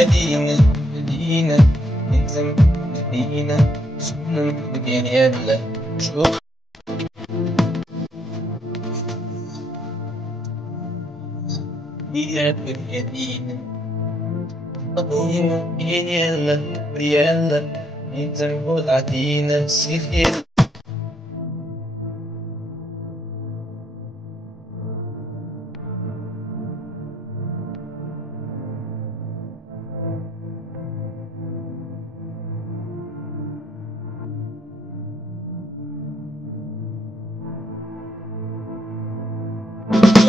مدينة مدينة انت مدينة سنة مدينة يلا شوف مدينة مدينة مدينة يلا يلا انت نقول عدينا سير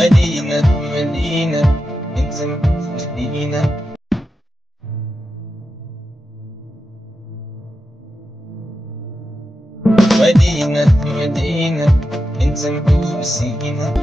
مدينة مدينة انت مدينة مدينة مدينة انت مدينة